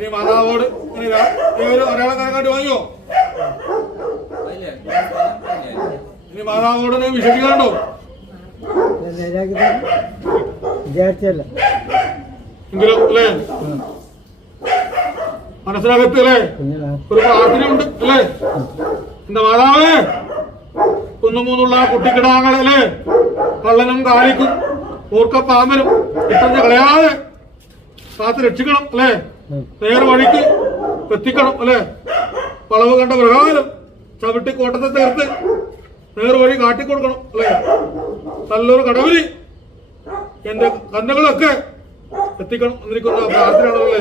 ഇനി മാതാവോട് ഒരാളെ കണക്കാട്ടി വാങ്ങിയോ? ഇനി മാതാവോട് നീ വിശ്വസിക്കാണ്ടോ? വിചാരിച്ചല്ല എങ്കിലും അല്ലേ മനസ്സിലാകത്ത് അല്ലേ ഒരു പ്രാർത്ഥനയുണ്ട് അല്ലേ? എന്റെ മാതാവേ, കുന്നുമൂന്നുള്ള കുട്ടിക്കിടാങ്ങളല്ലേ കള്ളനും കാലിക്കും ഊർക്കപ്പാമ്പനും ഇട്ടഞ്ഞ് കളയാതെ കാത്ത് രക്ഷിക്കണം അല്ലേ? നേർ വഴിക്ക് എത്തിക്കണം അല്ലേ? വളവ് കണ്ട പ്രകാരം ചവിട്ടി കോട്ടത്തെ തീർത്ത് നേർ വഴി കാട്ടിക്കൊടുക്കണം അല്ലേ? നല്ലൊരു കടവില് എന്റെ കന്നുകളൊക്കെ എത്തിക്കണം എന്നിരിക്കുന്ന പ്രാർത്ഥനയാണല്ലേ?